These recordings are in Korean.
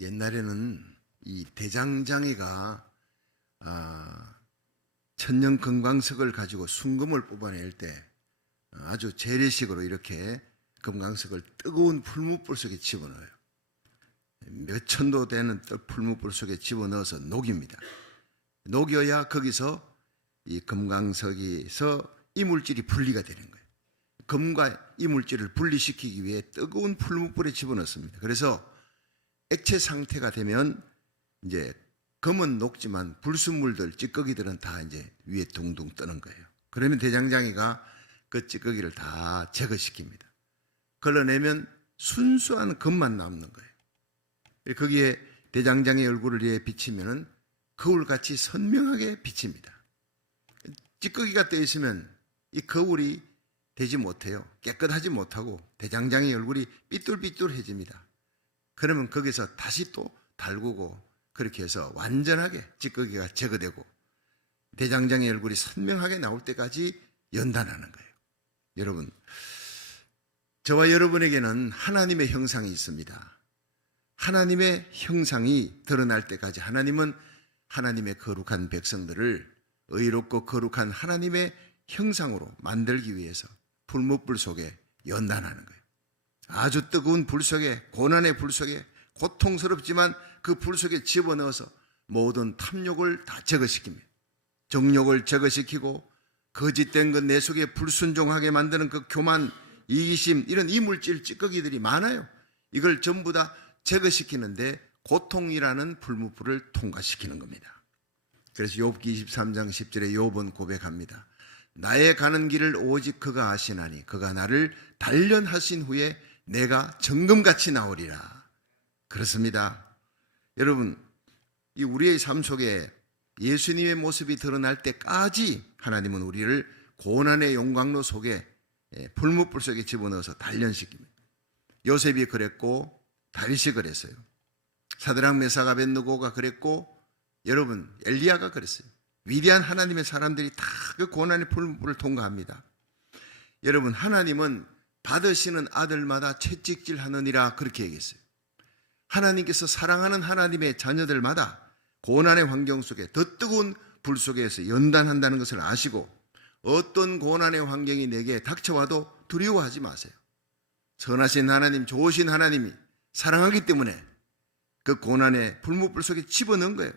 옛날에는 이 대장장이가 천년 금강석을 가지고 순금을 뽑아낼 때 아주 재래식으로 이렇게 금강석을 뜨거운 풀무불 속에 집어넣어요. 몇 천도 되는 풀무불 속에 집어넣어서 녹입니다. 녹여야 거기서 이 금강석에서 이물질이 분리가 되는 거예요. 금과 이물질을 분리시키기 위해 뜨거운 풀무불에 집어넣습니다. 그래서 액체 상태가 되면 이제 금은 녹지만 불순물들, 찌꺼기들은 다 이제 위에 둥둥 뜨는 거예요. 그러면 대장장이가 그 찌꺼기를 다 제거시킵니다. 걸러내면 순수한 금만 남는 거예요. 거기에 대장장이 얼굴을 비치면은 거울같이 선명하게 비칩니다. 찌꺼기가 떠 있으면 이 거울이 되지 못해요. 깨끗하지 못하고 대장장이 얼굴이 삐뚤삐뚤해집니다. 그러면 거기서 다시 또 달구고 그렇게 해서 완전하게 찌꺼기가 제거되고 대장장이 얼굴이 선명하게 나올 때까지 연단하는 거예요. 여러분, 저와 여러분에게는 하나님의 형상이 있습니다. 하나님의 형상이 드러날 때까지 하나님은 하나님의 거룩한 백성들을 의롭고 거룩한 하나님의 형상으로 만들기 위해서 풀무불 속에 연단하는 거예요. 아주 뜨거운 불 속에, 고난의 불 속에, 고통스럽지만 그 불 속에 집어넣어서 모든 탐욕을 다 제거시킵니다. 정욕을 제거시키고 거짓된 것 내 속에 불순종하게 만드는 그 교만, 이기심, 이런 이물질 찌꺼기들이 많아요. 이걸 전부 다 제거시키는데 고통이라는 풀무불을 통과시키는 겁니다. 그래서 욥기 23장 10절에 욥은 고백합니다. 나의 가는 길을 오직 그가 아시나니 그가 나를 단련하신 후에 내가 정금같이 나오리라. 그렇습니다. 여러분, 이 우리의 삶 속에 예수님의 모습이 드러날 때까지 하나님은 우리를 고난의 용광로 속에 풀무불 속에 집어넣어서 단련시킵니다. 요셉이 그랬고 다윗이 그랬어요. 사드락 메삭 아벳느고가 그랬고 여러분 엘리야가 그랬어요. 위대한 하나님의 사람들이 다 그 고난의 풀무불을 통과합니다. 여러분, 하나님은 받으시는 아들마다 채찍질하느니라 그렇게 얘기했어요. 하나님께서 사랑하는 하나님의 자녀들마다 고난의 환경 속에 더 뜨거운 불 속에서 연단한다는 것을 아시고 어떤 고난의 환경이 내게 닥쳐와도 두려워하지 마세요. 선하신 하나님, 좋으신 하나님이 사랑하기 때문에 그 고난의 불무불 속에 집어넣은 거예요.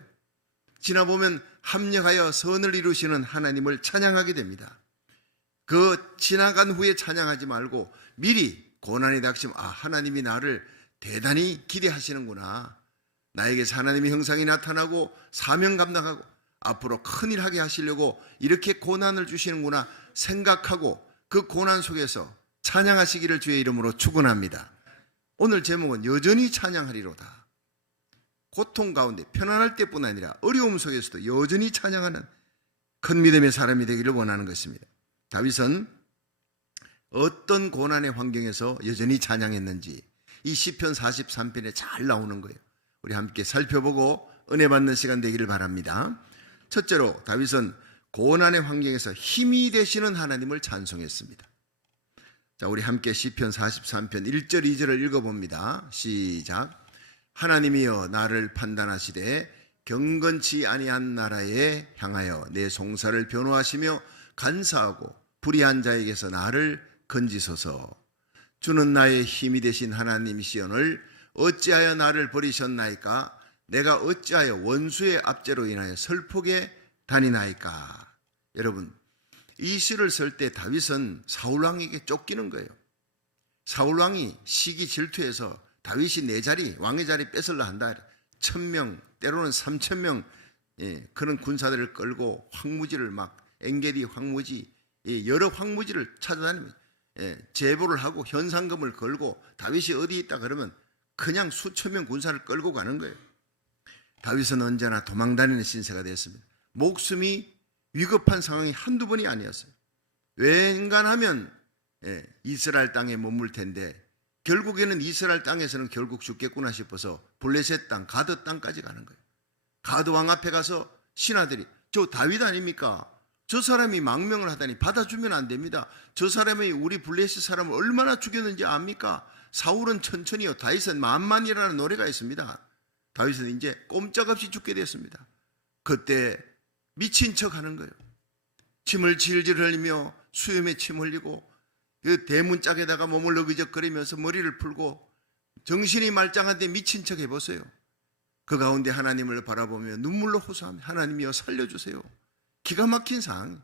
지나보면 합력하여 선을 이루시는 하나님을 찬양하게 됩니다. 그 지나간 후에 찬양하지 말고 미리 고난이 닥치면 하나님이 나를 대단히 기대하시는구나. 나에게서 하나님의 형상이 나타나고 사명 감당하고 앞으로 큰일 하게 하시려고 이렇게 고난을 주시는구나 생각하고 그 고난 속에서 찬양하시기를 주의 이름으로 축원합니다. 오늘 제목은 여전히 찬양하리로다. 고통 가운데 편안할 때뿐 아니라 어려움 속에서도 여전히 찬양하는 큰 믿음의 사람이 되기를 원하는 것입니다. 다윗은 어떤 고난의 환경에서 여전히 찬양했는지 이 시편 43편에 잘 나오는 거예요. 우리 함께 살펴보고 은혜 받는 시간 되기를 바랍니다. 첫째로 다윗은 고난의 환경에서 힘이 되시는 하나님을 찬송했습니다. 자, 우리 함께 시편 43편 1절 2절을 읽어봅니다. 시작. 하나님이여 나를 판단하시되 경건치 아니한 나라에 향하여 내 송사를 변호하시며 간사하고 불의한 자에게서 나를 건지소서. 주는 나의 힘이 되신 하나님이시오늘 어찌하여 나를 버리셨나이까? 내가 어찌하여 원수의 압제로 인하여 슬프게 다니나이까? 여러분, 이 시를 쓸 때 다윗은 사울왕에게 쫓기는 거예요. 사울왕이 시기 질투해서 다윗이 내 자리, 왕의 자리 뺏으려 한다. 1000명, 때로는 3000명 그런 군사들을 끌고 황무지를 막 엔게디 황무지, 여러 황무지를 찾아다니면서 제보를 하고 현상금을 걸고 다윗이 어디 있다 그러면 그냥 수천 명 군사를 끌고 가는 거예요. 다윗은 언제나 도망다니는 신세가 됐습니다. 목숨이 위급한 상황이 한두 번이 아니었어요. 웬간하면 이스라엘 땅에 머물 텐데 결국에는 이스라엘 땅에서는 결국 죽겠구나 싶어서 블레셋 땅, 가드 땅까지 가는 거예요. 가드 왕 앞에 가서 신하들이 저 다윗 아닙니까? 저 사람이 망명을 하다니 받아주면 안 됩니다. 저 사람이 우리 블레셋 사람을 얼마나 죽였는지 압니까? 사울은 천천히요, 다윗은 만만이라는 노래가 있습니다. 다윗은 이제 꼼짝없이 죽게 됐습니다. 그때 미친 척 하는 거예요. 침을 질질 흘리며 수염에 침 흘리고 그 대문짝에다가 몸을 어기적거리면서 머리를 풀고 정신이 말짱한데 미친 척 해보세요. 그 가운데 하나님을 바라보며 눈물로 호소하며 하나님이여 살려주세요. 기가 막힌 상황.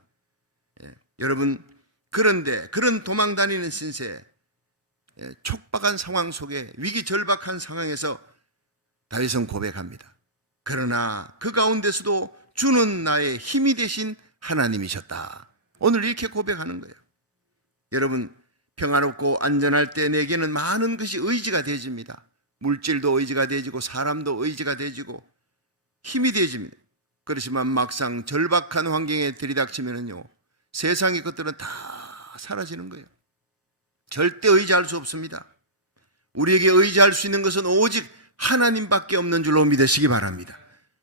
여러분, 그런데 그런 도망다니는 신세, 촉박한 상황 속에 위기절박한 상황에서 다윗은 고백합니다. 그러나 그 가운데서도 주는 나의 힘이 되신 하나님이셨다. 오늘 이렇게 고백하는 거예요. 여러분, 평화롭고 안전할 때 내게는 많은 것이 의지가 되어집니다. 물질도 의지가 되어지고 사람도 의지가 되어지고 힘이 되어집니다. 그렇지만 막상 절박한 환경에 들이닥치면요, 세상의 것들은 다 사라지는 거예요. 절대 의지할 수 없습니다. 우리에게 의지할 수 있는 것은 오직 하나님밖에 없는 줄로 믿으시기 바랍니다.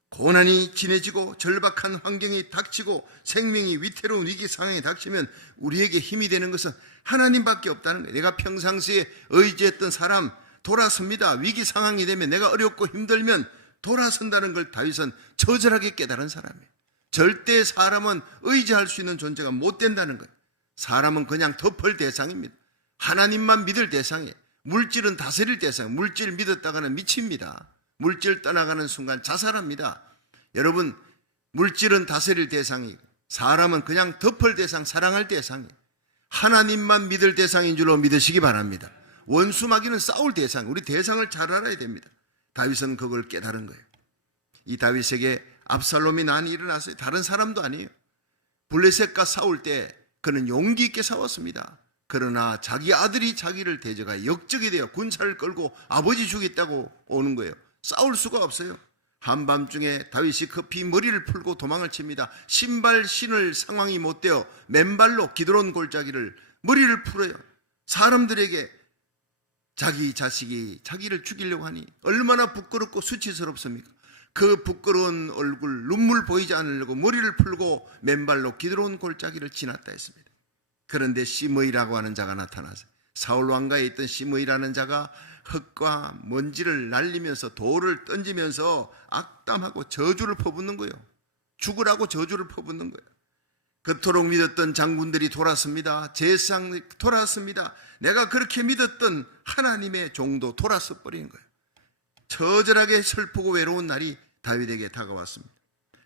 고난이 진해지고 절박한 환경이 닥치고 생명이 위태로운 위기 상황이 닥치면 우리에게 힘이 되는 것은 하나님밖에 없다는 거예요. 내가 평상시에 의지했던 사람 돌아섭니다. 위기 상황이 되면 내가 어렵고 힘들면 돌아선다는 걸 다윗은 처절하게 깨달은 사람이에요. 절대 사람은 의지할 수 있는 존재가 못 된다는 거예요. 사람은 그냥 덮을 대상입니다. 하나님만 믿을 대상이에요. 물질은 다스릴 대상. 물질 믿었다가는 미칩니다. 물질 떠나가는 순간 자살합니다. 여러분, 물질은 다스릴 대상이고 사람은 그냥 덮을 대상, 사랑할 대상이에요. 하나님만 믿을 대상인 줄로 믿으시기 바랍니다. 원수마귀는 싸울 대상, 우리 대상을 잘 알아야 됩니다. 다윗은 그걸 깨달은 거예요. 이 다윗에게 압살롬이 난이 일어났어요. 다른 사람도 아니에요. 블레셋과 싸울 때 그는 용기 있게 싸웠습니다. 그러나 자기 아들이 자기를 대적하여 역적이 되어 군사를 끌고 아버지 죽겠다고 오는 거예요. 싸울 수가 없어요. 한밤중에 다윗이 급히 머리를 풀고 도망을 칩니다. 신발 신을 상황이 못 되어 맨발로 기드론 골짜기를 머리를 풀어요. 사람들에게 자기 자식이 자기를 죽이려고 하니 얼마나 부끄럽고 수치스럽습니까? 그 부끄러운 얼굴, 눈물 보이지 않으려고 머리를 풀고 맨발로 기드론 골짜기를 지났다 했습니다. 그런데 시므이라고 하는 자가 나타나서 사울 왕가에 있던 시므이라는 자가 흙과 먼지를 날리면서 돌을 던지면서 악담하고 저주를 퍼붓는 거예요. 죽으라고 저주를 퍼붓는 거예요. 그토록 믿었던 장군들이 돌았습니다. 제사장 돌았습니다. 내가 그렇게 믿었던 하나님의 종도 돌아서 버리는 거예요. 처절하게 슬프고 외로운 날이 다윗에게 다가왔습니다.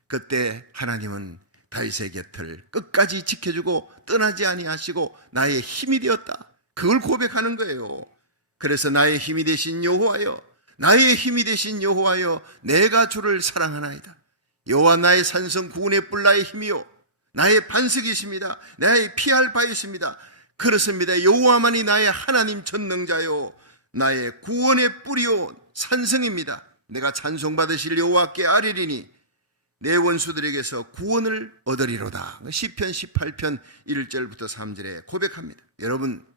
그때 하나님은 다윗의 곁을 끝까지 지켜주고 떠나지 아니하시고 나의 힘이 되었다. 그걸 고백하는 거예요. 그래서 나의 힘이 되신 여호와여, 나의 힘이 되신 여호와여, 내가 주를 사랑하나이다. 여호와 나의 산성 구원의 뿔 나의 힘이요, 나의 반석이십니다. 나의 피할 바이십니다. 그렇습니다. 여호와만이 나의 하나님 전능자요, 나의 구원의 뿔이요 산성입니다. 내가 찬송받으실 여호와께 아뢰리니 내 원수들에게서 구원을 얻으리로다. 시편 18편 1절부터 3절에 고백합니다. 여러분,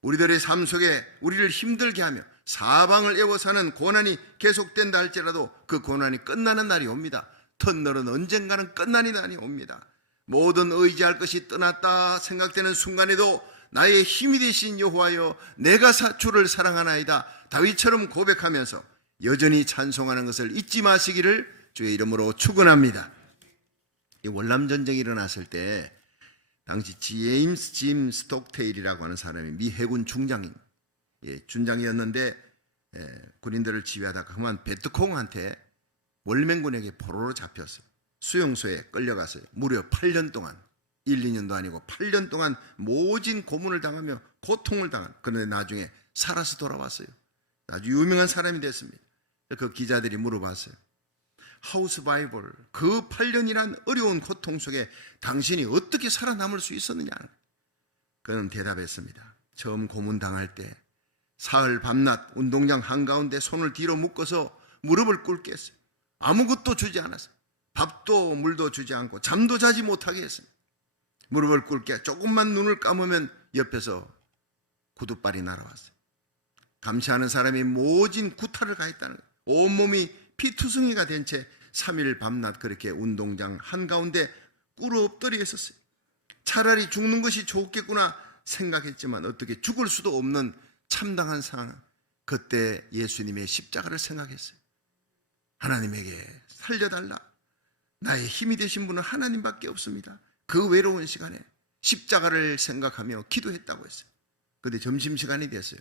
우리들의 삶 속에 우리를 힘들게 하며 사방을 에워싸는 고난이 계속된다 할지라도 그 고난이 끝나는 날이 옵니다. 터널은 언젠가는 끝나는 날이 옵니다. 모든 의지할 것이 떠났다 생각되는 순간에도 나의 힘이 되신 여호와여, 내가 주를 사랑하나이다. 다윗처럼 고백하면서 여전히 찬송하는 것을 잊지 마시기를 주의 이름으로 축원합니다. 이 월남전쟁이 일어났을 때 당시 제임스 짐 스톡테일이라고 하는 사람이 미 해군 중장인, 준장이었는데 군인들을 지휘하다가 그만 베트콩한테 월맹군에게 포로로 잡혔어요. 수용소에 끌려갔어요. 무려 8년 동안, 1, 2년도 아니고 8년 동안 모진 고문을 당하며 고통을 당한, 그런데 나중에 살아서 돌아왔어요. 아주 유명한 사람이 됐습니다. 그 기자들이 물어봤어요. How survival, 그 8년이란 어려운 고통 속에 당신이 어떻게 살아남을 수 있었느냐. 그는 대답했습니다. 처음 고문당할 때 사흘 밤낮 운동장 한가운데 손을 뒤로 묶어서 무릎을 꿇게 했어요. 아무것도 주지 않았어요. 밥도 물도 주지 않고 잠도 자지 못하게 했습니다. 무릎을 꿇게 조금만 눈을 감으면 옆에서 구두발이 날아왔어요. 감시하는 사람이 모진 구타를 가했다는 거예요. 온몸이 피투성이가 된 채 3일 밤낮 그렇게 운동장 한가운데 꿇어 엎드려 있었어요. 차라리 죽는 것이 좋겠구나 생각했지만 어떻게 죽을 수도 없는 참담한 상황. 그때 예수님의 십자가를 생각했어요. 하나님에게 살려달라. 나의 힘이 되신 분은 하나님밖에 없습니다. 그 외로운 시간에 십자가를 생각하며 기도했다고 했어요. 그런데 점심시간이 됐어요.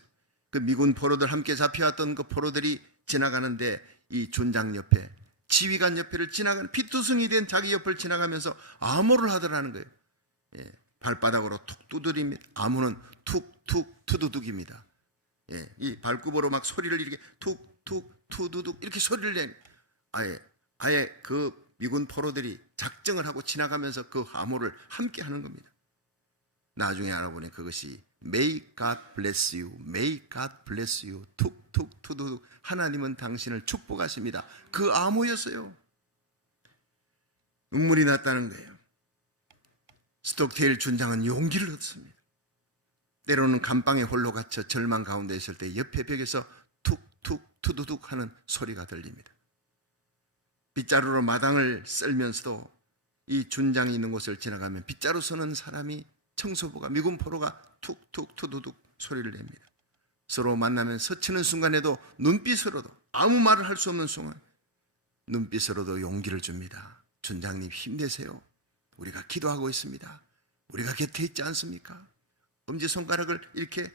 그 미군 포로들 함께 잡혀왔던 그 포로들이 지나가는데 이 준장 옆에, 지휘관 옆에를 지나가는, 피투성이 된 자기 옆을 지나가면서 암호를 하더라는 거예요. 예, 발바닥으로 툭 두드립니다. 암호는 툭툭 투두둑입니다. 예, 이 발굽으로 막 소리를 이렇게 툭툭 투두둑 이렇게 소리를 내는, 아예 그 미군 포로들이 작정을 하고 지나가면서 그 암호를 함께 하는 겁니다. 나중에 알아보니 그것이 May God bless you, May God bless you, 툭툭 투두둑, 하나님은 당신을 축복하십니다. 그 암호였어요. 눈물이 났다는 거예요. 스톡테일 준장은 용기를 얻습니다. 때로는 감방에 홀로 갇혀 절망 가운데 있을 때 옆에 벽에서 툭툭 투두둑 하는 소리가 들립니다. 빗자루로 마당을 쓸면서도 이 준장이 있는 곳을 지나가면 빗자루 서는 사람이, 청소부가, 미군 포로가 툭툭 투두둑 소리를 냅니다. 서로 만나면 스치는 순간에도 눈빛으로도, 아무 말을 할 수 없는 순간 눈빛으로도 용기를 줍니다. 준장님 힘내세요. 우리가 기도하고 있습니다. 우리가 곁에 있지 않습니까? 엄지손가락을 이렇게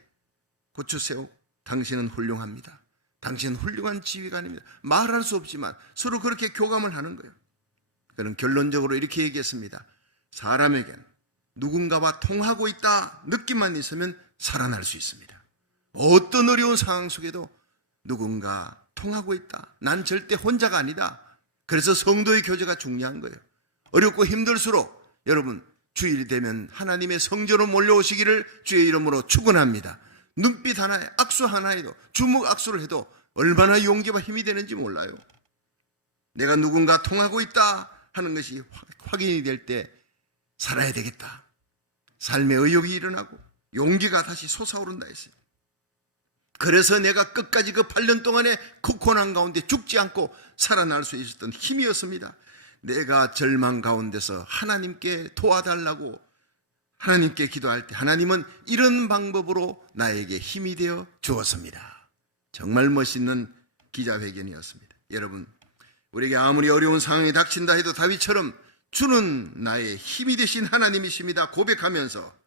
고추세요. 당신은 훌륭합니다. 당신은 훌륭한 지휘관입니다. 말할 수 없지만 서로 그렇게 교감을 하는 거예요. 그는 결론적으로 이렇게 얘기했습니다. 사람에겐 누군가와 통하고 있다 느낌만 있으면 살아날 수 있습니다. 어떤 어려운 상황 속에도 누군가 통하고 있다. 난 절대 혼자가 아니다. 그래서 성도의 교제가 중요한 거예요. 어렵고 힘들수록 여러분 주일이 되면 하나님의 성전으로 몰려오시기를 주의 이름으로 축원합니다. 눈빛 하나에, 악수 하나에도, 주먹 악수를 해도 얼마나 용기와 힘이 되는지 몰라요. 내가 누군가 통하고 있다 하는 것이 확인이 될 때 살아야 되겠다. 삶의 의욕이 일어나고 용기가 다시 솟아오른다 했어요. 그래서 내가 끝까지 그 8년 동안에 그 고난 가운데 죽지 않고 살아날 수 있었던 힘이었습니다. 내가 절망 가운데서 하나님께 도와달라고 하나님께 기도할 때 하나님은 이런 방법으로 나에게 힘이 되어 주었습니다. 정말 멋있는 기자회견이었습니다. 여러분, 우리에게 아무리 어려운 상황이 닥친다 해도 다윗처럼 주는 나의 힘이 되신 하나님이십니다 고백하면서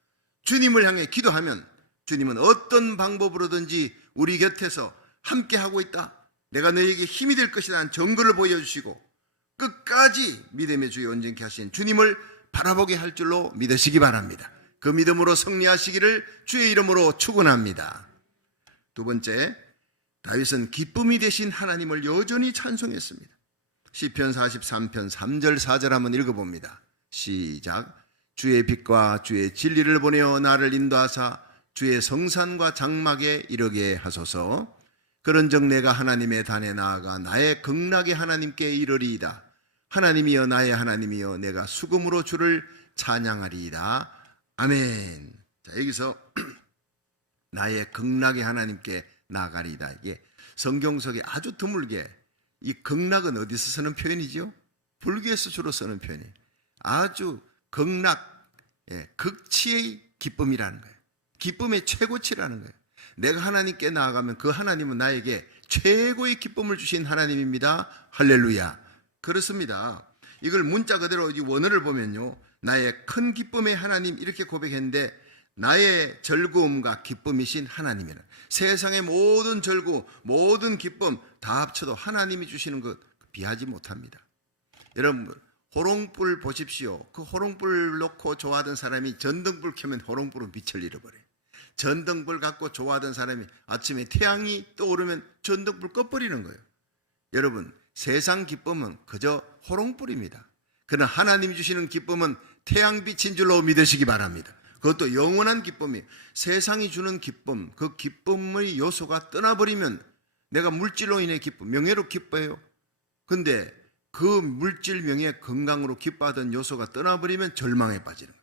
주님을 향해 기도하면 주님은 어떤 방법으로든지 우리 곁에서 함께하고 있다, 내가 너에게 힘이 될 것이다 하는 증거를 보여주시고 끝까지 믿음의 주에 온전케 하신 주님을 바라보게 할 줄로 믿으시기 바랍니다. 그 믿음으로 승리하시기를 주의 이름으로 축원합니다. 두 번째, 다윗은 기쁨이 되신 하나님을 여전히 찬송했습니다. 시편 43편 3절 4절 한번 읽어봅니다. 시작. 주의 빛과 주의 진리를 보내어 나를 인도하사 주의 성산과 장막에 이르게 하소서. 그런즉 내가 하나님의 단에 나아가 나의 극락의 하나님께 이르리이다. 하나님이여 나의 하나님이여 내가 수금으로 주를 찬양하리이다. 아멘. 자, 여기서 나의 극락의 하나님께 나아가리이다. 이게 성경 속에 아주 드물게 이 극락은 어디서 쓰는 표현이죠? 불교에서 주로 쓰는 표현이에요. 아주 극락, 극치의 기쁨이라는 거예요. 기쁨의 최고치라는 거예요. 내가 하나님께 나아가면 그 하나님은 나에게 최고의 기쁨을 주신 하나님입니다. 할렐루야. 그렇습니다. 이걸 문자 그대로 원어를 보면요, 나의 큰 기쁨의 하나님 이렇게 고백했는데 나의 즐거움과 기쁨이신 하나님이라. 세상의 모든 즐거움, 모든 기쁨 다 합쳐도 하나님이 주시는 것 비하지 못합니다. 여러분, 호롱불 보십시오. 그 호롱불 놓고 좋아하던 사람이 전등불 켜면 호롱불은 빛을 잃어버려요. 전등불 갖고 좋아하던 사람이 아침에 태양이 떠오르면 전등불 꺼버리는 거예요. 여러분, 세상 기쁨은 그저 호롱불입니다. 그러나 하나님이 주시는 기쁨은 태양빛인 줄로 믿으시기 바랍니다. 그것도 영원한 기쁨이에요. 세상이 주는 기쁨, 그 기쁨의 요소가 떠나버리면 내가 물질로 인해 기쁨, 명예로 기뻐해요. 근데 그 물질, 명예, 건강으로 기뻐하던 요소가 떠나버리면 절망에 빠지는 거예요.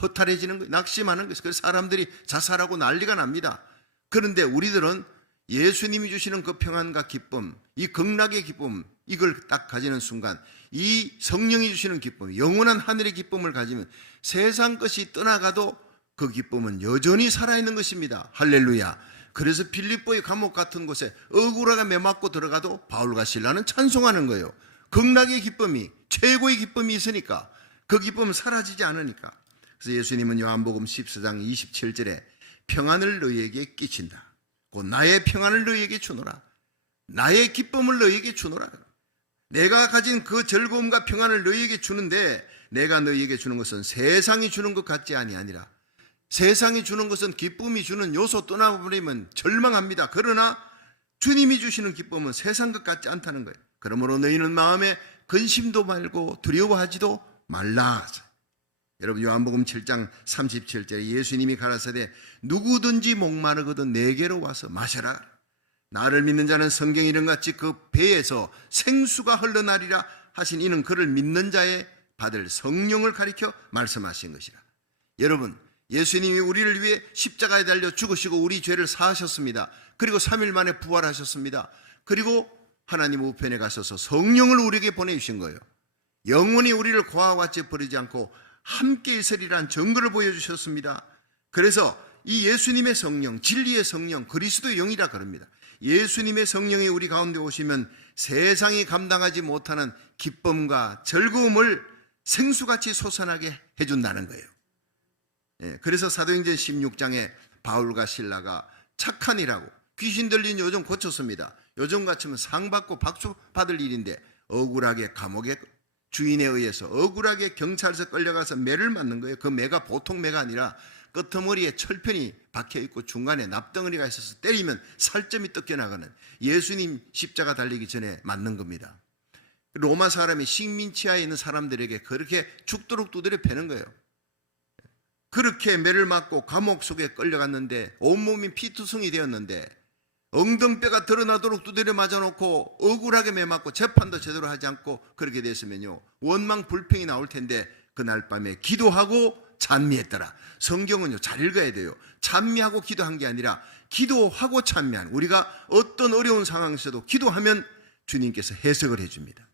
허탈해지는 거예요. 낙심하는 거예요. 그래서 사람들이 자살하고 난리가 납니다. 그런데 우리들은 예수님이 주시는 그 평안과 기쁨, 이 극락의 기쁨, 이걸 딱 가지는 순간 이 성령이 주시는 기쁨, 영원한 하늘의 기쁨을 가지면 세상 것이 떠나가도 그 기쁨은 여전히 살아있는 것입니다. 할렐루야. 그래서 빌립보의 감옥 같은 곳에 억울하게 매맞고 들어가도 바울과 실라는 찬송하는 거예요. 극락의 기쁨이, 최고의 기쁨이 있으니까, 그 기쁨은 사라지지 않으니까. 그래서 예수님은 요한복음 14장 27절에 평안을 너희에게 끼친다. 곧 나의 평안을 너희에게 주노라. 나의 기쁨을 너희에게 주노라. 내가 가진 그 즐거움과 평안을 너희에게 주는데, 내가 너희에게 주는 것은 세상이 주는 것 같지 아니하니라. 세상이 주는 것은 기쁨이 주는 요소 떠나버리면 절망합니다. 그러나 주님이 주시는 기쁨은 세상 것 같지 않다는 거예요. 그러므로 너희는 마음에 근심도 말고 두려워하지도 말라. 여러분, 요한복음 7장 37절에 예수님이 가라사대 누구든지 목마르거든 내게로 와서 마셔라. 나를 믿는 자는 성경 이름같이 그 배에서 생수가 흘러나리라 하신 이는 그를 믿는 자의 받을 성령을 가리켜 말씀하신 것이라. 여러분, 예수님이 우리를 위해 십자가에 달려 죽으시고 우리 죄를 사하셨습니다. 그리고 3일 만에 부활하셨습니다. 그리고 하나님 우편에 가셔서 성령을 우리에게 보내주신 거예요. 영원히 우리를 고아와 같이 버리지 않고 함께 있으리란 증거를 보여주셨습니다. 그래서 이 예수님의 성령, 진리의 성령, 그리스도의 영이라 그럽니다. 예수님의 성령이 우리 가운데 오시면 세상이 감당하지 못하는 기쁨과 즐거움을 생수같이 솟아나게 해준다는 거예요. 그래서 사도행전 16장에 바울과 실라가 착한 일하고 귀신 들린 요정 고쳤습니다. 요정 같으면 상 받고 박수 받을 일인데 억울하게 감옥에 주인에 의해서 억울하게 경찰서 끌려가서 매를 맞는 거예요. 그 매가 보통 매가 아니라 끄트머리에 철편이 박혀있고 중간에 납덩어리가 있어서 때리면 살점이 뜯겨나가는, 예수님 십자가 달리기 전에 맞는 겁니다. 로마 사람이 식민지하에 있는 사람들에게 그렇게 죽도록 두드려 패는 거예요. 그렇게 매를 맞고 감옥 속에 끌려갔는데 온몸이 피투성이 되었는데 엉덩뼈가 드러나도록 두드려 맞아놓고 억울하게 매 맞고 재판도 제대로 하지 않고 그렇게 됐으면요, 원망 불평이 나올 텐데 그날 밤에 기도하고 찬미했더라. 성경은요, 잘 읽어야 돼요. 찬미하고 기도한 게 아니라 기도하고 찬미한, 우리가 어떤 어려운 상황에서도 기도하면 주님께서 해석을 해줍니다.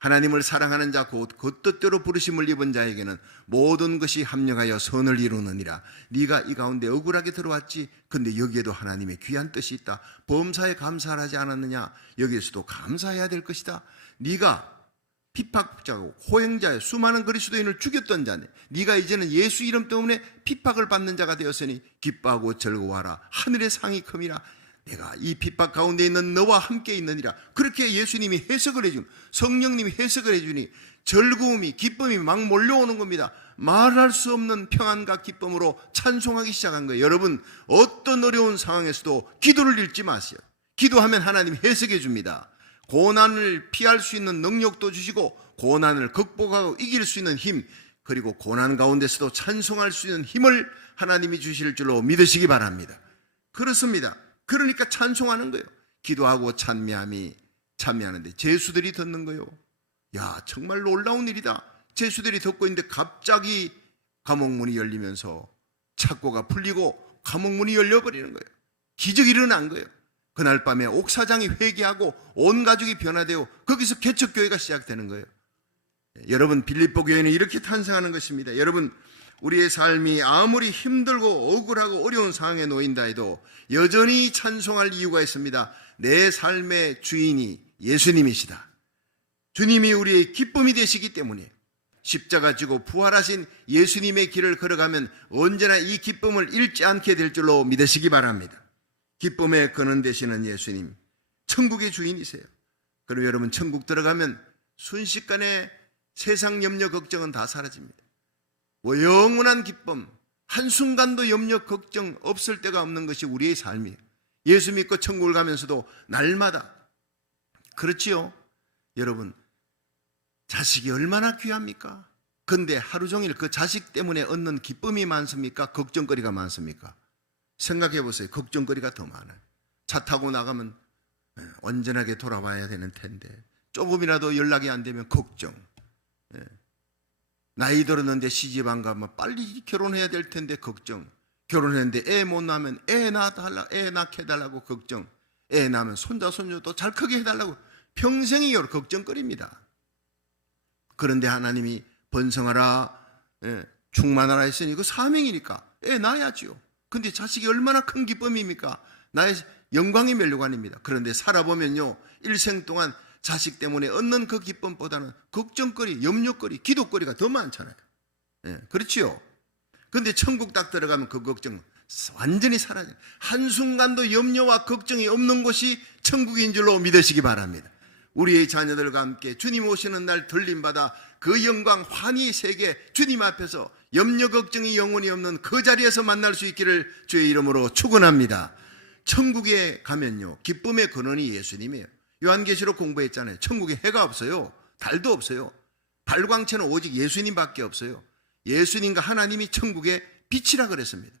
하나님을 사랑하는 자 곧 그 뜻대로 부르심을 입은 자에게는 모든 것이 합력하여 선을 이루느니라. 네가 이 가운데 억울하게 들어왔지, 근데 여기에도 하나님의 귀한 뜻이 있다. 범사에 감사하지 않았느냐? 여기에서도 감사해야 될 것이다. 네가 핍박자고 호행자의 수많은 그리스도인을 죽였던 자네, 네가 이제는 예수 이름 때문에 핍박을 받는 자가 되었으니 기뻐하고 즐거워하라. 하늘의 상이 큼이라. 내가 이 핍박 가운데 있는 너와 함께 있느니라. 그렇게 예수님이 해석을 해준, 성령님이 해석을 해주니 즐거움이, 기쁨이 막 몰려오는 겁니다. 말할 수 없는 평안과 기쁨으로 찬송하기 시작한 거예요. 여러분, 어떤 어려운 상황에서도 기도를 잃지 마세요. 기도하면 하나님 해석해 줍니다. 고난을 피할 수 있는 능력도 주시고 고난을 극복하고 이길 수 있는 힘, 그리고 고난 가운데서도 찬송할 수 있는 힘을 하나님이 주실 줄로 믿으시기 바랍니다. 그렇습니다. 그러니까 찬송하는 거예요. 기도하고 찬미하는데 제수들이 듣는 거예요. 야, 정말 놀라운 일이다. 제수들이 듣고 있는데 갑자기 감옥문이 열리면서 착고가 풀리고 감옥문이 열려버리는 거예요. 기적이 일어난 거예요. 그날 밤에 옥사장이 회개하고 온 가족이 변화되어 거기서 개척교회가 시작되는 거예요. 여러분, 빌립보 교회는 이렇게 탄생하는 것입니다. 여러분, 우리의 삶이 아무리 힘들고 억울하고 어려운 상황에 놓인다 해도 여전히 찬송할 이유가 있습니다. 내 삶의 주인이 예수님이시다. 주님이 우리의 기쁨이 되시기 때문에 십자가 지고 부활하신 예수님의 길을 걸어가면 언제나 이 기쁨을 잃지 않게 될 줄로 믿으시기 바랍니다. 기쁨의 근원 되시는 예수님, 천국의 주인이세요. 그리고 여러분, 천국 들어가면 순식간에 세상 염려 걱정은 다 사라집니다. 영원한 기쁨, 한순간도 염려 걱정 없을 때가 없는 것이 우리의 삶이에요. 예수 믿고 천국을 가면서도 날마다, 그렇지요? 여러분, 자식이 얼마나 귀합니까? 근데 하루 종일 그 자식 때문에 얻는 기쁨이 많습니까? 걱정거리가 많습니까? 생각해 보세요. 걱정거리가 더 많아요. 차 타고 나가면 온전하게 돌아와야 되는 텐데 조금이라도 연락이 안 되면 걱정. 나이 들었는데 시집 안 가면 빨리 결혼해야 될 텐데 걱정. 결혼했는데 애 못 낳으면 애 낳게 해달라고 걱정. 애 낳으면 손자 손녀도 잘 크게 해달라고 평생이 걱정거리입니다. 그런데 하나님이 번성하라, 충만하라 했으니 그 사명이니까 애 낳아야지요. 근데 자식이 얼마나 큰 기쁨입니까? 나의 영광의 멸류관입니다. 그런데 살아보면요, 일생 동안 자식 때문에 얻는 그 기쁨보다는 걱정거리, 염려거리, 기도거리가 더 많잖아요. 예, 그렇지요. 근데 천국 딱 들어가면 그 걱정 완전히 사라져요. 한순간도 염려와 걱정이 없는 곳이 천국인 줄로 믿으시기 바랍니다. 우리의 자녀들과 함께 주님 오시는 날 들림받아 그 영광 환희 세계 주님 앞에서 염려 걱정이 영원히 없는 그 자리에서 만날 수 있기를 주의 이름으로 축원합니다. 천국에 가면요, 기쁨의 근원이 예수님이에요. 요한계시록 공부했잖아요. 천국에 해가 없어요. 달도 없어요. 발광체는 오직 예수님밖에 없어요. 예수님과 하나님이 천국의 빛이라 그랬습니다.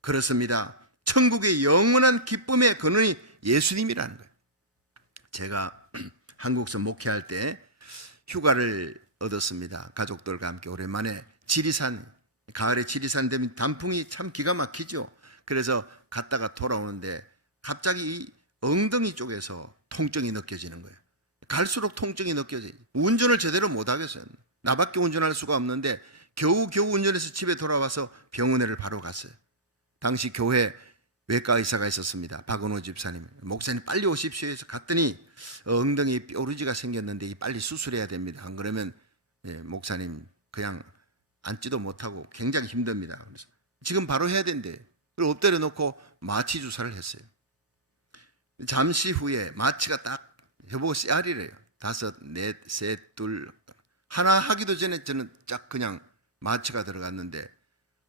그렇습니다. 천국의 영원한 기쁨의 근원이 예수님이라는 거예요. 제가 한국서 목회할 때 휴가를 얻었습니다. 가족들과 함께 오랜만에 지리산, 가을에 지리산 되면 단풍이 참 기가 막히죠. 그래서 갔다가 돌아오는데 갑자기 이 엉덩이 쪽에서 통증이 느껴지는 거예요. 갈수록 통증이 느껴져요. 운전을 제대로 못 하겠어요. 나밖에 운전할 수가 없는데 겨우 운전해서 집에 돌아와서 병원에를 바로 갔어요. 당시 교회 외과 의사가 있었습니다. 박은호 집사님. 목사님 빨리 오십시오 해서 갔더니 엉덩이에 뾰루지가 생겼는데 빨리 수술해야 됩니다. 안 그러면 목사님 그냥 앉지도 못하고 굉장히 힘듭니다. 그래서 지금 바로 해야 된대. 그리고 엎드려 놓고 마취 주사를 했어요. 잠시 후에 마취가 딱 해보고 씨알이래요. 5, 4, 셋, 둘 하나 하기도 전에 저는 쫙 그냥 마취가 들어갔는데,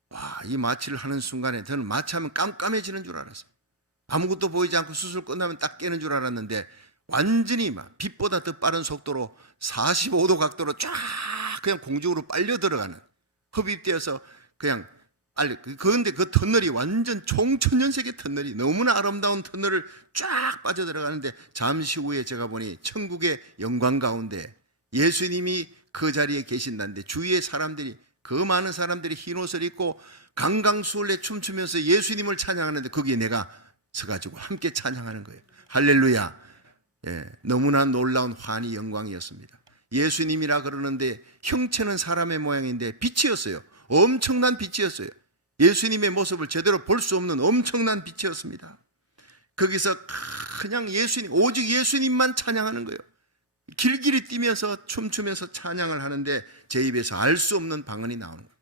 와, 이 마취를 하는 순간에 저는 마취하면 깜깜해지는 줄 알았어요. 아무것도 보이지 않고 수술 끝나면 딱 깨는 줄 알았는데 완전히 막 빛보다 더 빠른 속도로 45도 각도로 쫙 그냥 공중으로 빨려 들어가는, 흡입되어서 그냥 그런데 그 터널이 완전 총천연색의 터널이, 너무나 아름다운 터널을 쫙 빠져들어가는데 잠시 후에 제가 보니 천국의 영광 가운데 예수님이 그 자리에 계신다는데 주위의 사람들이, 그 많은 사람들이 흰 옷을 입고 강강수월래 춤추면서 예수님을 찬양하는데 거기에 내가 서가지고 함께 찬양하는 거예요. 할렐루야. 예, 너무나 놀라운 환희 영광이었습니다. 예수님이라 그러는데 형체는 사람의 모양인데 빛이었어요. 엄청난 빛이었어요. 예수님의 모습을 제대로 볼 수 없는 엄청난 빛이었습니다. 거기서 그냥 예수님, 오직 예수님만 찬양하는 거예요. 길길이 뛰면서 춤추면서 찬양을 하는데 제 입에서 알 수 없는 방언이 나오는 거예요.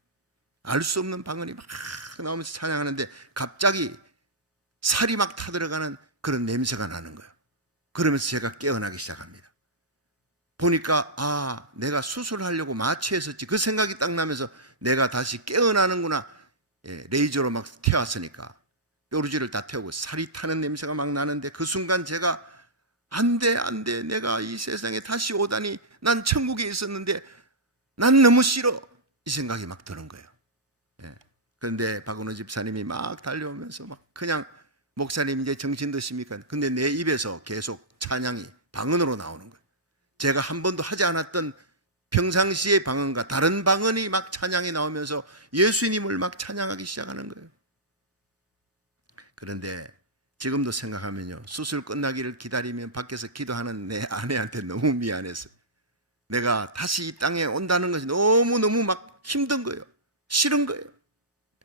알 수 없는 방언이 막 나오면서 찬양하는데 갑자기 살이 막 타들어가는 그런 냄새가 나는 거예요. 그러면서 제가 깨어나기 시작합니다. 보니까 내가 수술하려고 마취했었지, 그 생각이 딱 나면서 내가 다시 깨어나는구나. 레이저로 막 태웠으니까 뾰루지를 다 태우고 살이 타는 냄새가 막 나는데 그 순간 제가 안 돼, 내가 이 세상에 다시 오다니, 난 천국에 있었는데 난 너무 싫어, 이 생각이 막 드는 거예요. 그런데 박은호 집사님이 막 달려오면서 막 그냥, 목사님 이제 정신 드십니까? 근데 내 입에서 계속 찬양이 방언으로 나오는 거예요. 제가 한 번도 하지 않았던 평상시의 방언과 다른 방언이 막 찬양이 나오면서 예수님을 막 찬양하기 시작하는 거예요. 그런데 지금도 생각하면요, 수술 끝나기를 기다리면 밖에서 기도하는 내 아내한테 너무 미안했어요. 내가 다시 이 땅에 온다는 것이 너무너무 막 힘든 거예요. 싫은 거예요.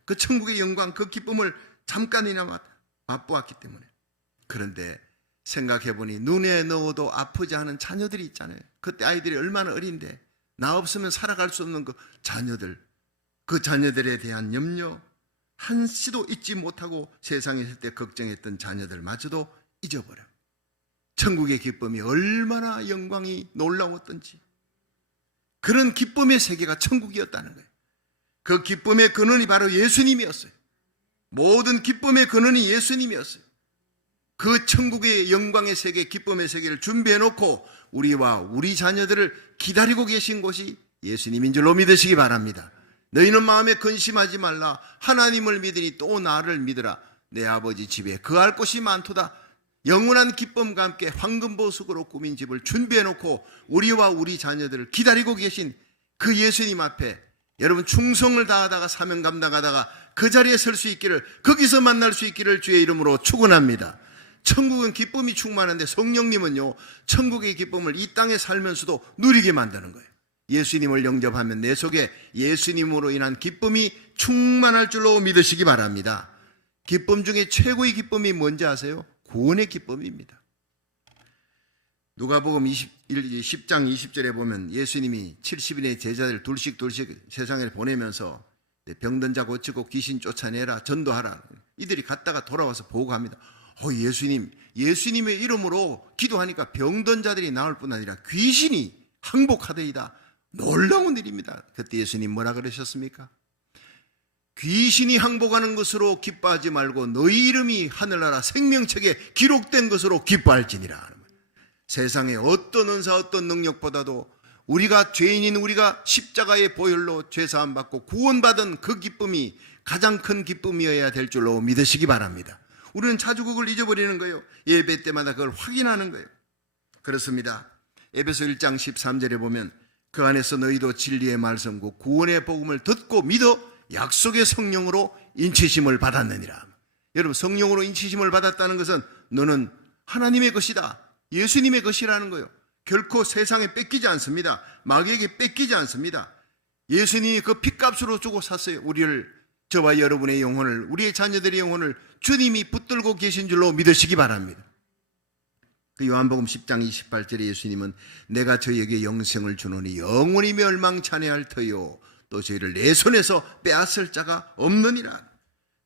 그 천국의 영광, 그 기쁨을 잠깐이나마 맛보았기 때문에. 그런데 생각해보니 눈에 넣어도 아프지 않은 자녀들이 있잖아요. 그때 아이들이 얼마나 어린데 나 없으면 살아갈 수 없는 그 자녀들, 그 자녀들에 대한 염려 한시도 잊지 못하고 세상에 있을 때 걱정했던 자녀들마저도 잊어버려. 천국의 기쁨이 얼마나 영광이 놀라웠던지, 그런 기쁨의 세계가 천국이었다는 거예요. 그 기쁨의 근원이 바로 예수님이었어요. 모든 기쁨의 근원이 예수님이었어요. 그 천국의 영광의 세계, 기쁨의 세계를 준비해놓고 우리와 우리 자녀들을 기다리고 계신 곳이 예수님인 줄로 믿으시기 바랍니다. 너희는 마음에 근심하지 말라. 하나님을 믿으니 또 나를 믿으라. 내 아버지 집에 거할 곳이 많도다. 영원한 기쁨과 함께 황금보석으로 꾸민 집을 준비해놓고 우리와 우리 자녀들을 기다리고 계신 그 예수님 앞에 여러분 충성을 다하다가 사명 감당하다가 그 자리에 설 수 있기를, 거기서 만날 수 있기를 주의 이름으로 축원합니다. 천국은 기쁨이 충만한데 성령님은요, 천국의 기쁨을 이 땅에 살면서도 누리게 만드는 거예요. 예수님을 영접하면 내 속에 예수님으로 인한 기쁨이 충만할 줄로 믿으시기 바랍니다. 기쁨 중에 최고의 기쁨이 뭔지 아세요? 구원의 기쁨입니다. 누가복음 10장 20절에 보면 예수님이 70인의 제자들 둘씩 세상에 보내면서 병든 자 고치고 귀신 쫓아내라, 전도하라. 이들이 갔다가 돌아와서 보고합니다. 예수님의 이름으로 기도하니까 병든 자들이 나을 뿐 아니라 귀신이 항복하더이다. 놀라운 일입니다. 그때 예수님 뭐라 그러셨습니까? 귀신이 항복하는 것으로 기뻐하지 말고 너희 이름이 하늘나라 생명책에 기록된 것으로 기뻐할지니라. 세상의 어떤 은사, 어떤 능력보다도 우리가 죄인인 우리가 십자가의 보혈로 죄사함 받고 구원받은 그 기쁨이 가장 큰 기쁨이어야 될 줄로 믿으시기 바랍니다. 우리는 자주 그걸 잊어버리는 거예요. 예배 때마다 그걸 확인하는 거예요. 그렇습니다. 에베소 1장 13절에 보면 그 안에서 너희도 진리의 말씀과 구원의 복음을 듣고 믿어 약속의 성령으로 인치심을 받았느니라. 여러분, 성령으로 인치심을 받았다는 것은 너는 하나님의 것이다, 예수님의 것이라는 거예요. 결코 세상에 뺏기지 않습니다. 마귀에게 뺏기지 않습니다. 예수님이 그 핏값으로 주고 샀어요. 우리를, 저와 여러분의 영혼을, 우리의 자녀들의 영혼을 주님이 붙들고 계신 줄로 믿으시기 바랍니다. 그 요한복음 10장 28절에 예수님은 내가 저희에게 영생을 주노니 영원히 멸망치 아니할 터요 또 저희를 내 손에서 빼앗을 자가 없느니라.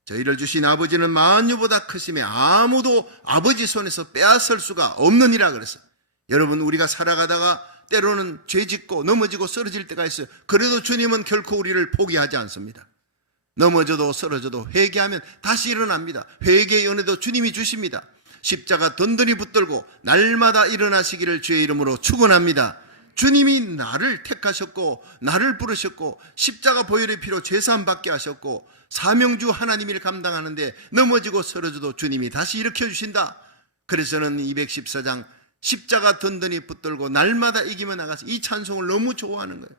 저희를 주신 아버지는 만유보다 크심에 아무도 아버지 손에서 빼앗을 수가 없느니라 그랬어요. 여러분, 우리가 살아가다가 때로는 죄짓고 넘어지고 쓰러질 때가 있어요. 그래도 주님은 결코 우리를 포기하지 않습니다. 넘어져도 쓰러져도 회개하면 다시 일어납니다. 회개의 은혜도 주님이 주십니다. 십자가 든든히 붙들고 날마다 일어나시기를 주의 이름으로 축원합니다. 주님이 나를 택하셨고 나를 부르셨고 십자가 보혈의 피로 죄사함 받게 하셨고 사명주 하나님을 감당하는데 넘어지고 쓰러져도 주님이 다시 일으켜주신다. 그래서 저는 214장 십자가 든든히 붙들고 날마다 이기며 나가서 이 찬송을 너무 좋아하는 거예요.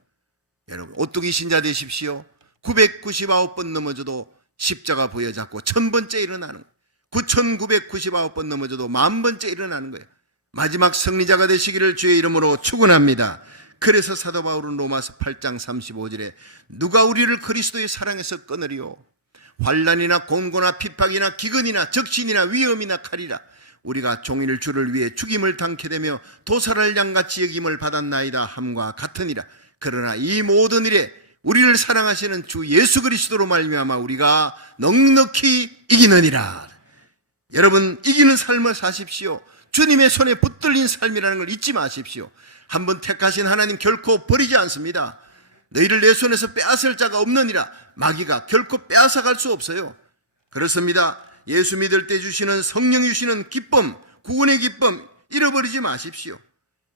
여러분, 오뚜기 신자 되십시오. 999번 넘어져도 십자가 부여잡고 1000번째 일어나는 거예요. 9999번 넘어져도 10,000번째 일어나는 거예요. 마지막 승리자가 되시기를 주의 이름으로 축원합니다. 그래서 사도 바울은 로마서 8장 35절에 누가 우리를 그리스도의 사랑에서 끊으리요? 환난이나 곤고나 핍박이나 기근이나 적신이나 위험이나 칼이라. 우리가 종일 주를 위해 죽임을 당케 되며 도살할 양같이 여김을 받았나이다 함과 같으니라. 그러나 이 모든 일에 우리를 사랑하시는 주 예수 그리스도로 말미암아 우리가 넉넉히 이기느니라. 여러분, 이기는 삶을 사십시오. 주님의 손에 붙들린 삶이라는 걸 잊지 마십시오. 한번 택하신 하나님 결코 버리지 않습니다. 너희를 내 손에서 빼앗을 자가 없느니라. 마귀가 결코 빼앗아갈 수 없어요. 그렇습니다. 예수 믿을 때 주시는 성령 주시는 기쁨, 구원의 기쁨 잃어버리지 마십시오.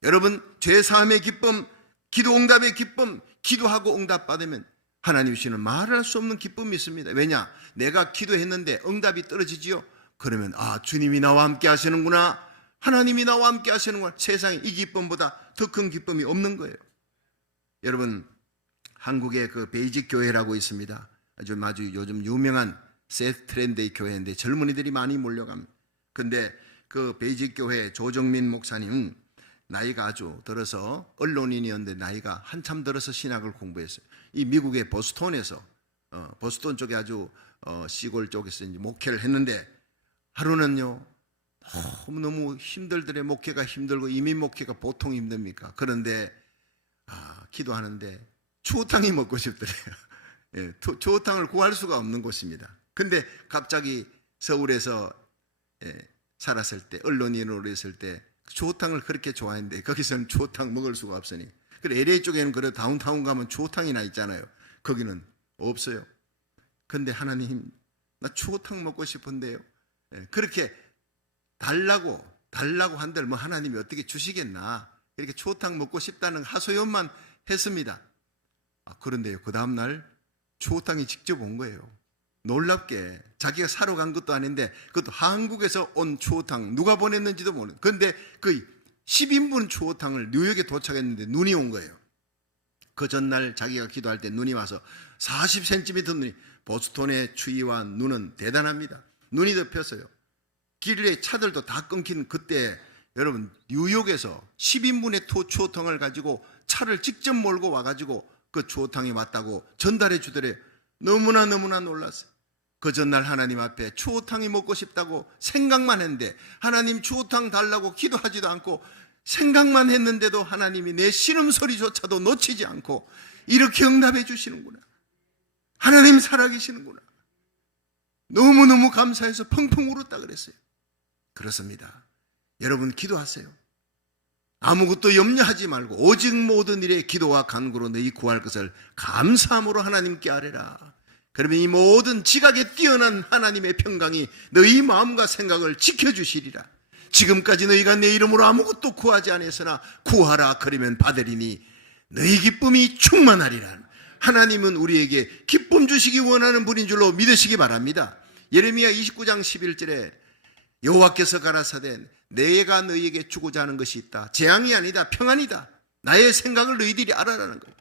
여러분, 죄사함의 기쁨, 기도 응답의 기쁨, 기도하고 응답받으면 하나님 주시는 말할 수 없는 기쁨이 있습니다. 왜냐? 내가 기도했는데 응답이 떨어지지요? 그러면 주님이 나와 함께 하시는구나, 하나님이 나와 함께 하시는구나. 세상에 이 기쁨보다 더 큰 기쁨이 없는 거예요. 여러분, 한국에 그 베이직 교회라고 있습니다. 아주 요즘 유명한 새 트렌드의 교회인데 젊은이들이 많이 몰려갑니다. 근데 그 베이직 교회 조정민 목사님 나이가 아주 들어서 언론인이었는데 나이가 한참 들어서 신학을 공부했어요. 이 미국의 보스턴에서 보스턴 쪽에 아주 시골 쪽에서 이제 목회를 했는데 하루는요 너무 힘들더래. 목회가 힘들고 이민 목회가 보통 힘듭니까? 그런데 기도하는데 추어탕이 먹고 싶더래요. 예, 추어탕을 구할 수가 없는 곳입니다. 근데 갑자기 서울에서 살았을 때, 언론인으로 있을 때 추어탕을 그렇게 좋아했는데 거기서는 추어탕 먹을 수가 없으니, 그래 LA 쪽에는 그래 다운타운 가면 추어탕이나 있잖아요. 거기는 없어요. 근데 하나님, 나 추어탕 먹고 싶은데요. 그렇게 달라고 한들 뭐 하나님이 어떻게 주시겠나, 이렇게 추어탕 먹고 싶다는 하소연만 했습니다. 그런데요, 그 다음날 추어탕이 직접 온 거예요. 놀랍게 자기가 사러 간 것도 아닌데 그것도 한국에서 온 추어탕, 누가 보냈는지도 모르는. 그런데 그 10인분 추어탕을 뉴욕에 도착했는데 눈이 온 거예요. 그 전날 자기가 기도할 때 눈이 와서 40cm 눈이, 보스턴의 추위와 눈은 대단합니다. 눈이 덮였어요. 길에 차들도 다 끊긴 그때 여러분, 뉴욕에서 10인분의 추어탕을 가지고 차를 직접 몰고 와가지고 그 추어탕이 왔다고 전달해 주더래요. 너무나 놀랐어요. 그 전날 하나님 앞에 추어탕이 먹고 싶다고 생각만 했는데 하나님 추어탕 달라고 기도하지도 않고 생각만 했는데도 하나님이 내 신음소리조차도 놓치지 않고 이렇게 응답해 주시는구나. 하나님 살아계시는구나. 너무너무 감사해서 펑펑 울었다 그랬어요. 그렇습니다. 여러분 기도하세요. 아무것도 염려하지 말고 오직 모든 일에 기도와 간구로 너희 구할 것을 감사함으로 하나님께 아뢰라. 그러면 이 모든 지각에 뛰어난 하나님의 평강이 너희 마음과 생각을 지켜주시리라. 지금까지 너희가 내 이름으로 아무것도 구하지 않았으나 구하라 그러면 받으리니 너희 기쁨이 충만하리라. 하나님은 우리에게 기쁨 주시기 원하는 분인 줄로 믿으시기 바랍니다. 예레미야 29장 11절에 여호와께서 가라사대 내가 너희에게 주고자 하는 것이 있다. 재앙이 아니다 평안이다. 나의 생각을 너희들이 알아라는 거예요.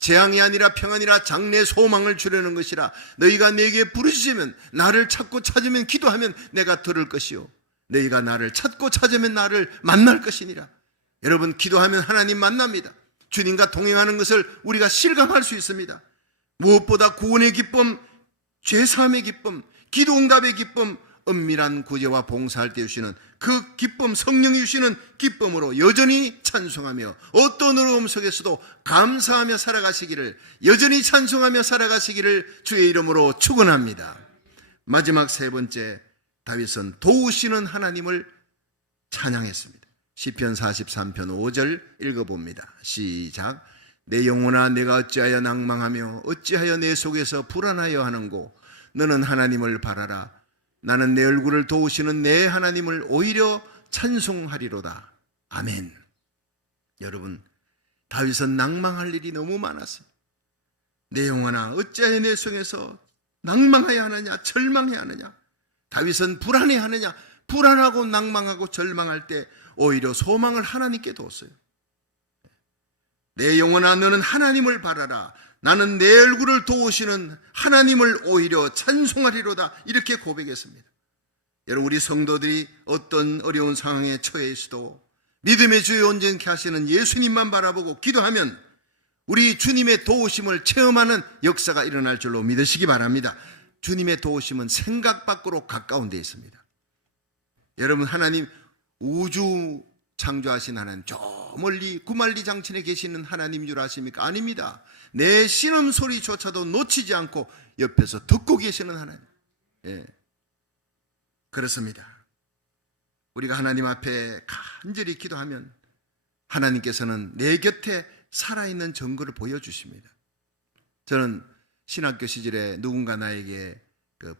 재앙이 아니라 평안이라 장래 소망을 주려는 것이라. 너희가 내게 부르시면 나를 찾고 찾으면 기도하면 내가 들을 것이요 너희가 나를 찾고 찾으면 나를 만날 것이니라. 여러분 기도하면 하나님 만납니다. 주님과 동행하는 것을 우리가 실감할 수 있습니다. 무엇보다 구원의 기쁨, 죄사함의 기쁨, 기도응답의 기쁨, 은밀한 구제와 봉사할 때 주시는 그 기쁨, 성령이 주시는 기쁨으로 여전히 찬송하며 어떤 어려움 속에서도 감사하며 살아가시기를, 여전히 찬송하며 살아가시기를 주의 이름으로 축원합니다. 마지막 세 번째, 다윗은 도우시는 하나님을 찬양했습니다. 시편 43편 5절 읽어봅니다. 시작. 내 영혼아 내가 어찌하여 낭망하며 어찌하여 내 속에서 불안하여 하는고 너는 하나님을 바라라. 나는 내 얼굴을 도우시는 내 하나님을 오히려 찬송하리로다. 아멘. 여러분 다윗은 낭망할 일이 너무 많았습니다. 내 영혼아 어찌하여 내 속에서 낭망하여 하느냐 절망해야 하느냐. 다윗은 불안해하느냐. 불안하고 낭망하고 절망할 때 오히려 소망을 하나님께 뒀어요. 내 영혼아 너는 하나님을 바라라. 나는 내 얼굴을 도우시는 하나님을 오히려 찬송하리로다. 이렇게 고백했습니다. 여러분 우리 성도들이 어떤 어려운 상황에 처해 있어도 믿음의 주에 온전케 하시는 예수님만 바라보고 기도하면 우리 주님의 도우심을 체험하는 역사가 일어날 줄로 믿으시기 바랍니다. 주님의 도우심은 생각 밖으로 가까운 데 있습니다. 여러분 하나님 우주 창조하신 하나님 저 멀리 구만리 장천에 계시는 하나님인 줄 아십니까? 아닙니다. 내 신음소리조차도 놓치지 않고 옆에서 듣고 계시는 하나님. 예. 그렇습니다. 우리가 하나님 앞에 간절히 기도하면 하나님께서는 내 곁에 살아있는 증거를 보여주십니다. 저는 신학교 시절에 누군가 나에게 그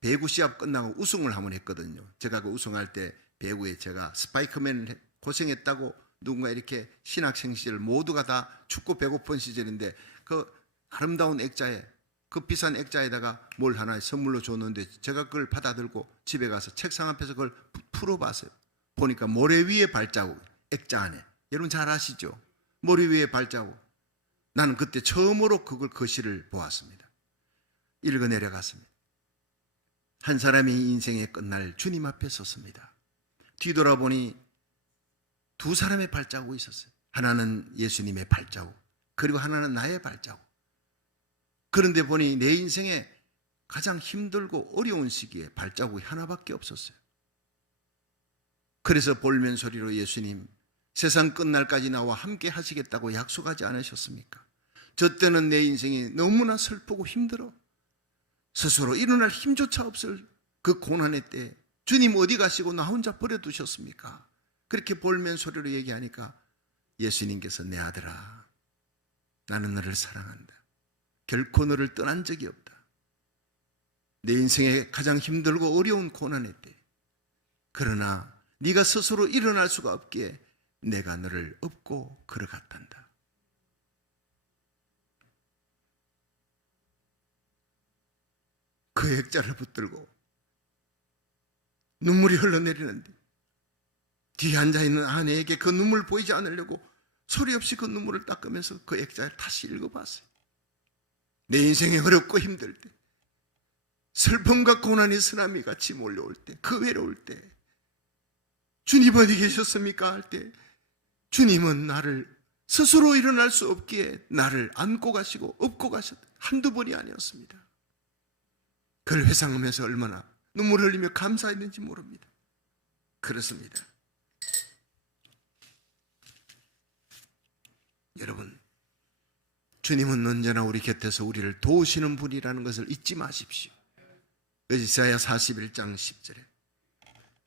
배구 시합 끝나고 우승을 한번 했거든요. 제가 그 우승할 때 배구에 제가 스파이크맨을 고생했다고 누군가 이렇게 신학생 시절 모두가 다 춥고 배고픈 시절인데 그 아름다운 액자에 그 비싼 액자에다가 뭘 하나 선물로 줬는데 제가 그걸 받아들고 집에 가서 책상 앞에서 그걸 풀어봤어요. 보니까 모래 위에 발자국, 액자 안에. 여러분 잘 아시죠? 모래 위에 발자국. 나는 그때 처음으로 그걸 거실을 보았습니다. 읽어 내려갔습니다. 한 사람이 인생의 끝날 주님 앞에 섰습니다. 뒤돌아보니 두 사람의 발자국이 있었어요. 하나는 예수님의 발자국, 그리고 하나는 나의 발자국. 그런데 보니 내 인생에 가장 힘들고 어려운 시기에 발자국이 하나밖에 없었어요. 그래서 볼멘 소리로 예수님, 세상 끝날까지 나와 함께 하시겠다고 약속하지 않으셨습니까? 저 때는 내 인생이 너무나 슬프고 힘들어 스스로 일어날 힘조차 없을 그 고난의 때 주님 어디 가시고 나 혼자 버려두셨습니까? 그렇게 볼멘 소리로 얘기하니까 예수님께서 내 아들아, 나는 너를 사랑한다. 결코 너를 떠난 적이 없다. 내 인생에 가장 힘들고 어려운 고난의 때, 그러나 네가 스스로 일어날 수가 없기에 내가 너를 업고 걸어갔단다. 그 액자를 붙들고 눈물이 흘러내리는데 뒤에 앉아있는 아내에게 그 눈물 보이지 않으려고 소리 없이 그 눈물을 닦으면서 그 액자를 다시 읽어봤어요. 내 인생이 어렵고 힘들 때, 슬픔과 고난이 쓰나미 같이 몰려올 때, 그 외로울 때 주님 어디 계셨습니까? 할 때 주님은 나를 스스로 일어날 수 없기에 나를 안고 가시고 업고 가셨다. 한두 번이 아니었습니다. 그걸 회상하면서 얼마나 눈물 흘리며 감사했는지 모릅니다. 그렇습니다. 여러분, 주님은 언제나 우리 곁에서 우리를 도우시는 분이라는 것을 잊지 마십시오. 이사야 41장 10절에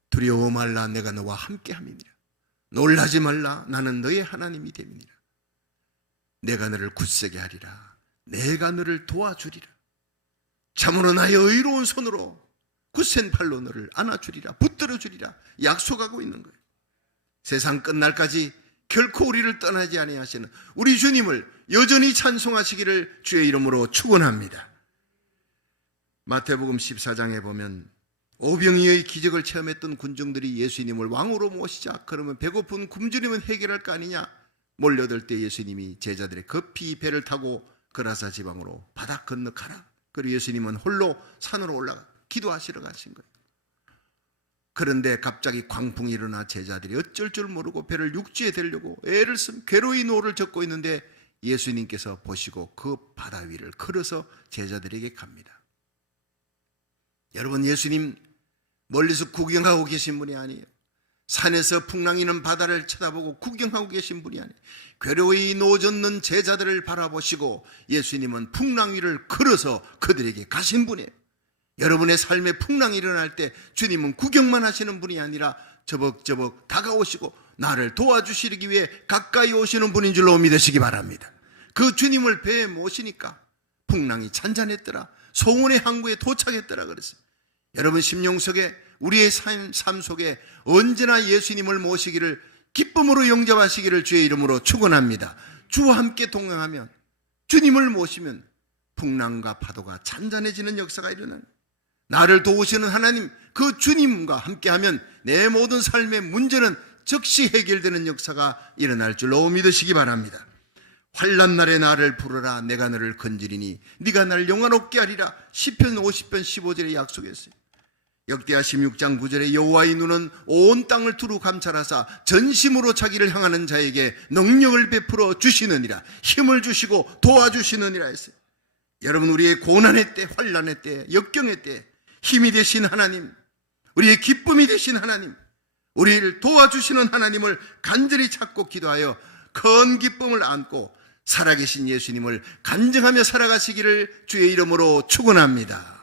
두려워 말라, 내가 너와 함께함이니라. 놀라지 말라, 나는 너의 하나님이 됨이니라. 내가 너를 굳세게 하리라. 내가 너를 도와주리라. 참으로 나의 의로운 손으로 굳센 팔로 너를 안아주리라, 붙들어주리라 약속하고 있는 거예요. 세상 끝날까지 결코 우리를 떠나지 아니하시는 우리 주님을 여전히 찬송하시기를 주의 이름으로 축원합니다. 마태복음 14장에 보면 오병이어의 기적을 체험했던 군중들이 예수님을 왕으로 모시자. 그러면 배고픈 굶주림은 해결할 거 아니냐. 몰려들 때 예수님이 제자들의 급히 배를 타고 그라사 지방으로 바다 건너 가라. 그리고 예수님은 홀로 산으로 올라가 기도하시러 가신 거예요. 그런데 갑자기 광풍이 일어나 제자들이 어쩔 줄 모르고 배를 육지에 대려고 애를 쓴 괴로이 노를 젓고 있는데 예수님께서 보시고 그 바다 위를 걸어서 제자들에게 갑니다. 여러분, 예수님 멀리서 구경하고 계신 분이 아니에요. 산에서 풍랑이는 바다를 쳐다보고 구경하고 계신 분이 아니에요. 괴로이 노젓는 제자들을 바라보시고 예수님은 풍랑 위를 걸어서 그들에게 가신 분이에요. 여러분의 삶에 풍랑이 일어날 때 주님은 구경만 하시는 분이 아니라 저벅저벅 다가오시고 나를 도와주시기 위해 가까이 오시는 분인 줄로 믿으시기 바랍니다. 그 주님을 배에 모시니까 풍랑이 잔잔했더라, 소원의 항구에 도착했더라 그랬어요. 여러분, 심령 속에 우리의 삶 속에 언제나 예수님을 모시기를 기쁨으로 영접하시기를 주의 이름으로 축원합니다. 주와 함께 동행하면, 주님을 모시면 풍랑과 파도가 잔잔해지는 역사가 일어나요. 나를 도우시는 하나님, 그 주님과 함께하면 내 모든 삶의 문제는 즉시 해결되는 역사가 일어날 줄로 믿으시기 바랍니다. 환난 날에 나를 부르라, 내가 너를 건지리니 네가 날 영화롭게 하리라. 시편 50편 15절에 약속했어요. 역대하 16장 9절에 여호와의 눈은 온 땅을 두루 감찰하사 전심으로 자기를 향하는 자에게 능력을 베풀어 주시느니라, 힘을 주시고 도와주시느니라 했어요. 여러분, 우리의 고난의 때, 환난의 때, 역경의 때 힘이 되신 하나님, 우리의 기쁨이 되신 하나님, 우리를 도와주시는 하나님을 간절히 찾고 기도하여 큰 기쁨을 안고 살아계신 예수님을 간증하며 살아가시기를 주의 이름으로 축원합니다.